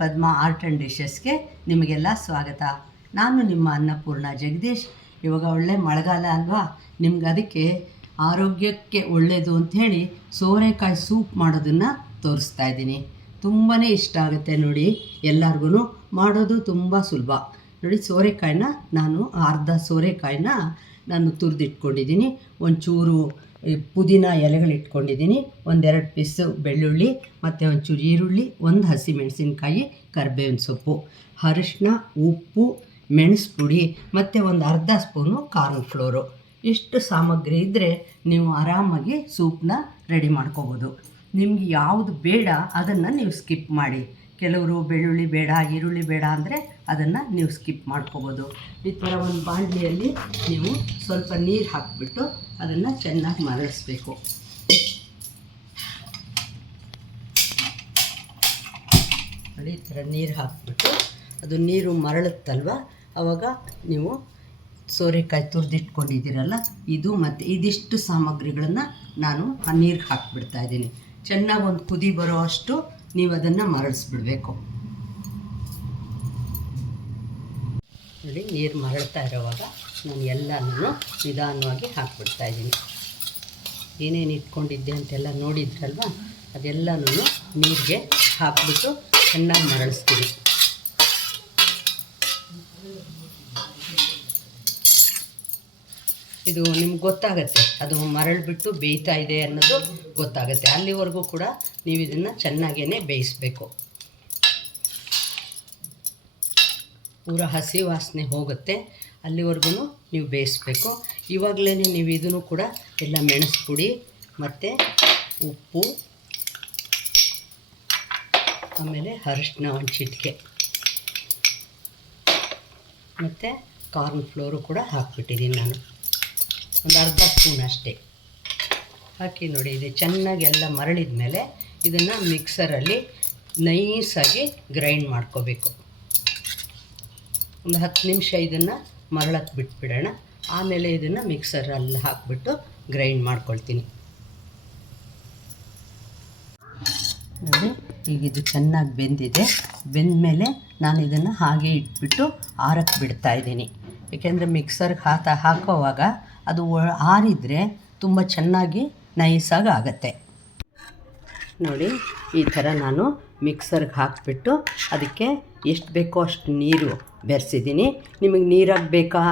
Padma art and ಡಿಶಸ್ಗೆ ನಿಮಗೆಲ್ಲ ಸ್ವಾಗತ. ನಾನು ನಿಮ್ಮ ಅನ್ನಪೂರ್ಣ ಜಗದೀಶ್. ಇವಾಗ ಒಳ್ಳೆ ಮಳೆಗಾಲ ಅಲ್ವಾ, ನಿಮ್ಗೆ ಅದಕ್ಕೆ ಆರೋಗ್ಯಕ್ಕೆ ಒಳ್ಳೆಯದು ಅಂಥೇಳಿ ಸೋರೆಕಾಯಿ ಸೂಪ್ ಮಾಡೋದನ್ನು ತೋರಿಸ್ತಾ ಇದ್ದೀನಿ. ತುಂಬಾ ಇಷ್ಟ ಆಗುತ್ತೆ ನೋಡಿ, ಎಲ್ಲರಿಗೂ ಮಾಡೋದು ತುಂಬ ಸುಲಭ. ನೋಡಿ, ಸೋರೆಕಾಯಿನ ನಾನು ಅರ್ಧ ಸೋರೆಕಾಯಿನ ನಾನು ತುರಿದಿಟ್ಕೊಂಡಿದ್ದೀನಿ. ಒಂಚೂರು ಪುದೀನ ಎಲೆಗಳಿಟ್ಕೊಂಡಿದ್ದೀನಿ, ಒಂದೆರಡು ಪೀಸು ಬೆಳ್ಳುಳ್ಳಿ ಮತ್ತು ಒಂಚೂರು ಈರುಳ್ಳಿ, ಒಂದು ಹಸಿಮೆಣಸಿನ್ಕಾಯಿ, ಕರಿಬೇವಿನ ಸೊಪ್ಪು, ಅರಿಶಿನ, ಉಪ್ಪು, ಮೆಣಸು ಪುಡಿ ಮತ್ತು ಒಂದು ಅರ್ಧ ಸ್ಪೂನು ಕಾರ್ನ್ ಫ್ಲೋರು. ಇಷ್ಟು ಸಾಮಗ್ರಿ ಇದ್ದರೆ ನೀವು ಆರಾಮಾಗಿ ಸೂಪ್ನ ರೆಡಿ ಮಾಡ್ಕೋಬೋದು. ನಿಮ್ಗೆ ಯಾವುದು ಬೇಡ ಅದನ್ನು ನೀವು ಸ್ಕಿಪ್ ಮಾಡಿ. ಕೆಲವರು ಬೆಳ್ಳುಳ್ಳಿ ಬೇಡ, ಈರುಳ್ಳಿ ಬೇಡ ಅಂದರೆ ಅದನ್ನು ನೀವು ಸ್ಕಿಪ್ ಮಾಡ್ಕೋಬೋದು. ಈ ಥರ ಒಂದು ಬಾಣಲಿಯಲ್ಲಿ ನೀವು ಸ್ವಲ್ಪ ನೀರು ಹಾಕಿಬಿಟ್ಟು ಅದನ್ನು ಚೆನ್ನಾಗಿ ಮರಳಿಸ್ಬೇಕು. ನೋಡಿ, ಈ ಥರ ನೀರು ಹಾಕಿಬಿಟ್ಟು ಅದು ನೀರು ಮರಳುತ್ತಲ್ವ, ಆವಾಗ ನೀವು ಸೋರೆಕಾಯಿ ತುರಿದಿಟ್ಕೊಂಡಿದ್ದೀರಲ್ಲ ಇದು ಮತ್ತು ಇದಿಷ್ಟು ಸಾಮಗ್ರಿಗಳನ್ನು ನಾನು ಆ ನೀರಿಗೆ ಹಾಕಿಬಿಡ್ತಾಯಿದ್ದೀನಿ. ಚೆನ್ನಾಗಿ ಒಂದು ಕುದಿ ಬರೋ ಅಷ್ಟು ನೀವು ಅದನ್ನು ಮರಳಿಸ್ಬಿಡ್ಬೇಕು. ನೋಡಿ, ನೀರು ಮರಳ್ತಾ ಇರೋವಾಗ ನಾನು ಎಲ್ಲನೂ ನಿಧಾನವಾಗಿ ಹಾಕ್ಬಿಡ್ತಾಯಿದ್ದೀನಿ. ಏನೇನು ಇಟ್ಕೊಂಡಿದ್ದೆ ಅಂತೆಲ್ಲ ನೋಡಿದ್ರಲ್ವ, ಅದೆಲ್ಲನೂ ನೀರಿಗೆ ಹಾಕ್ಬಿಟ್ಟು ಚೆನ್ನಾಗಿ ಮರಳಿಸ್ತೀನಿ. ಇದು ನಿಮ್ಗೆ ಗೊತ್ತಾಗುತ್ತೆ, ಅದು ಮರಳಿಬಿಟ್ಟು ಬೇಯ್ತಾ ಇದೆ ಅನ್ನೋದು ಗೊತ್ತಾಗುತ್ತೆ. ಅಲ್ಲಿವರೆಗೂ ಕೂಡ ನೀವು ಇದನ್ನು ಚೆನ್ನಾಗೇ ಬೇಯಿಸಬೇಕು. ಪೂರ ಹಸಿ ವಾಸನೆ ಹೋಗುತ್ತೆ, ಅಲ್ಲಿವರೆಗೂ ನೀವು ಬೇಯಿಸಬೇಕು. ಇವಾಗಲೇ ನೀವು ಇದನ್ನು ಕೂಡ ಎಲ್ಲ ಮೆಣಸು ಪುಡಿ ಮತ್ತು ಉಪ್ಪು, ಆಮೇಲೆ ಅರಿಶಿನ ಒಂದು ಚಿಟಿಕೆ ಮತ್ತು ಕಾರ್ನ್ ಫ್ಲೋರು ಕೂಡ ಹಾಕ್ಬಿಟ್ಟಿದ್ದೀನಿ ನಾನು, ಒಂದು ಅರ್ಧ ಸ್ಪೂನ್ ಅಷ್ಟೇ ಹಾಕಿ. ನೋಡಿ, ಇದು ಚೆನ್ನಾಗಿ ಎಲ್ಲ ಮರಳಿದ ಮೇಲೆ ಇದನ್ನು ಮಿಕ್ಸರಲ್ಲಿ ನೈಸಾಗಿ ಗ್ರೈಂಡ್ ಮಾಡ್ಕೋಬೇಕು. ಒಂದು 10 ನಿಮಿಷ ಇದನ್ನು ಮರಳಕ್ಕೆ ಬಿಟ್ಬಿಡೋಣ. ಆಮೇಲೆ ಇದನ್ನು ಮಿಕ್ಸರಲ್ಲಿ ಹಾಕಿಬಿಟ್ಟು ಗ್ರೈಂಡ್ ಮಾಡ್ಕೊಳ್ತೀನಿ. ನೋಡಿ, ಈಗ ಇದು ಚೆನ್ನಾಗಿ ಬೆಂದಿದೆ. ಬೆಂದಮೇಲೆ ನಾನು ಇದನ್ನು ಹಾಗೆ ಇಟ್ಬಿಟ್ಟು ಆರಕ್ಕೆ ಬಿಡ್ತಾಯಿದ್ದೀನಿ. ಏಕೆಂದರೆ ಮಿಕ್ಸರ್ಗೆ ಹಾಕೋವಾಗ ಅದು ಆರಿದರೆ ತುಂಬ ಚೆನ್ನಾಗಿ ನೈಸಾಗಿ ಆಗುತ್ತೆ. ನೋಡಿ, ಈ ಥರ ನಾನು ಮಿಕ್ಸರ್ಗೆ ಹಾಕಿಬಿಟ್ಟು ಅದಕ್ಕೆ ಎಷ್ಟು ಬೇಕೋ ಅಷ್ಟು ನೀರು ಬೆರೆಸಿದ್ದೀನಿ. ನಿಮಗೆ ನೀರಾಗಿ ಬೇಕಾ,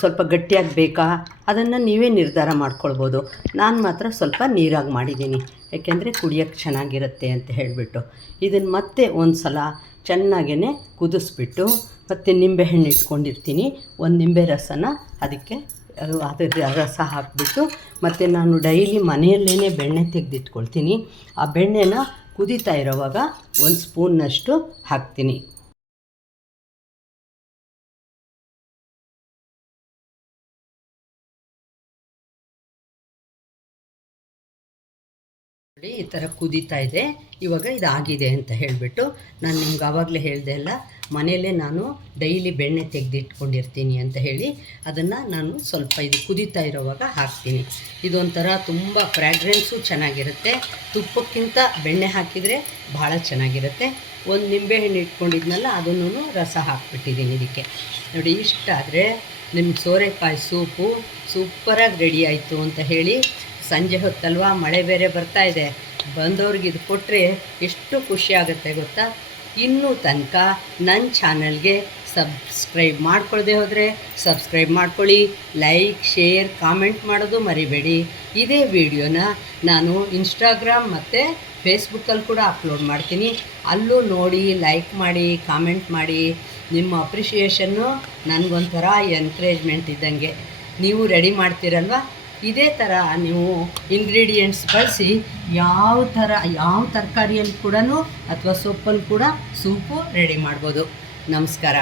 ಸ್ವಲ್ಪ ಗಟ್ಟಿಯಾಗಿ ಬೇಕಾ, ಅದನ್ನು ನೀವೇ ನಿರ್ಧಾರ ಮಾಡ್ಕೊಳ್ಬೋದು. ನಾನು ಮಾತ್ರ ಸ್ವಲ್ಪ ನೀರಾಗಿ ಮಾಡಿದ್ದೀನಿ, ಯಾಕೆಂದರೆ ಕುಡಿಯೋಕ್ಕೆ ಚೆನ್ನಾಗಿರುತ್ತೆ ಅಂತ ಹೇಳಿಬಿಟ್ಟು. ಇದನ್ನು ಮತ್ತೆ ಒಂದು ಸಲ ಚೆನ್ನಾಗೇ ಕುದಿಸ್ಬಿಟ್ಟು ಮತ್ತು ನಿಂಬೆಹಣ್ಣು ಇಟ್ಕೊಂಡಿರ್ತೀನಿ, ಒಂದು ನಿಂಬೆ ರಸನ ಅದಕ್ಕೆ ಅದರ ರಸ ಹಾಕಿಬಿಟ್ಟು, ಮತ್ತು ನಾನು ಡೈಲಿ ಮನೆಯಲ್ಲೇ ಬೆಣ್ಣೆ ತೆಗೆದಿಟ್ಕೊಳ್ತೀನಿ. ಆ ಬೆಣ್ಣೆನ ಕುದೀತಾ ಇರೋವಾಗ ಒಂದು ಸ್ಪೂನ್ನಷ್ಟು ಹಾಕ್ತೀನಿ. ನೋಡಿ, ಈ ಥರ ಕುದೀತಾ ಇದೆ. ಇವಾಗ ಇದಾಗಿದೆ ಅಂತ ಹೇಳಿಬಿಟ್ಟು ನಾನು ನಿಮ್ಗೆ ಆವಾಗಲೇ ಹೇಳಿದೆ ಅಲ್ಲ, ಮನೆಯಲ್ಲೇ ನಾನು ಡೈಲಿ ಬೆಣ್ಣೆ ತೆಗೆದಿಟ್ಕೊಂಡಿರ್ತೀನಿ ಅಂತ ಹೇಳಿ, ಅದನ್ನು ನಾನು ಸ್ವಲ್ಪ ಇದು ಕುದೀತಾ ಇರೋವಾಗ ಹಾಕ್ತೀನಿ. ಇದೊಂಥರ ತುಂಬ ಫ್ರ್ಯಾಗ್ರೆನ್ಸು ಚೆನ್ನಾಗಿರುತ್ತೆ. ತುಪ್ಪಕ್ಕಿಂತ ಬೆಣ್ಣೆ ಹಾಕಿದರೆ ಭಾಳ ಚೆನ್ನಾಗಿರುತ್ತೆ. ಒಂದು ನಿಂಬೆಹಣ್ಣು ಇಟ್ಕೊಂಡಿದ್ನಲ್ಲ, ಅದನ್ನು ರಸ ಹಾಕ್ಬಿಟ್ಟಿದ್ದೀನಿ ಇದಕ್ಕೆ. ನೋಡಿ, ಇಷ್ಟಾದರೆ ನಿಮ್ಮ ಸೋರೆಕಾಯಿ ಸೂಪು ಸೂಪರಾಗಿ ರೆಡಿ ಆಯಿತು ಅಂತ ಹೇಳಿ. ಸಂಜೆ ಹೊತ್ತಲ್ವ, ಮಳೆ ಬೇರೆ ಬರ್ತಾ ಇದೆ, ಬಂದವ್ರಿಗೆ ಇದು ಕೊಟ್ಟರೆ ಎಷ್ಟು ಖುಷಿ ಆಗುತ್ತೆ ಗೊತ್ತಾ. ಇನ್ನೂ ತನಕ ನನ್ನ ಚಾನಲ್ಗೆ ಸಬ್ಸ್ಕ್ರೈಬ್ ಮಾಡ್ಕೊಳ್ಳದೆ ಹೋದರೆ ಸಬ್ಸ್ಕ್ರೈಬ್ ಮಾಡ್ಕೊಳ್ಳಿ. ಲೈಕ್, ಶೇರ್, ಕಾಮೆಂಟ್ ಮಾಡೋದು ಮರಿಬೇಡಿ. ಇದೇ ವಿಡಿಯೋನ ನಾನು ಇನ್ಸ್ಟಾಗ್ರಾಮ್ ಮತ್ತು ಫೇಸ್ಬುಕ್ಕಲ್ಲಿ ಕೂಡ ಅಪ್ಲೋಡ್ ಮಾಡ್ತೀನಿ. ಅಲ್ಲೂ ನೋಡಿ, ಲೈಕ್ ಮಾಡಿ, ಕಾಮೆಂಟ್ ಮಾಡಿ. ನಿಮ್ಮ ಅಪ್ರಿಷಿಯೇಷನ್ನು ನನಗೊಂಥರ ಎನ್ಕರೇಜ್ಮೆಂಟ್ ಇದ್ದಂಗೆ. ನೀವು ರೆಡಿ ಮಾಡ್ತೀರಲ್ವ, ಇದೇ ಥರ ನೀವು ಇಂಗ್ರೀಡಿಯೆಂಟ್ಸ್ ಬಳಸಿ ಯಾವ ತರಕಾರಿಯಲ್ಲಿ ಕೂಡ ಅಥವಾ ಸೊಪ್ಪಲ್ಲಿ ಕೂಡ ಸೂಪು ರೆಡಿ ಮಾಡ್ಬೋದು. ನಮಸ್ಕಾರ.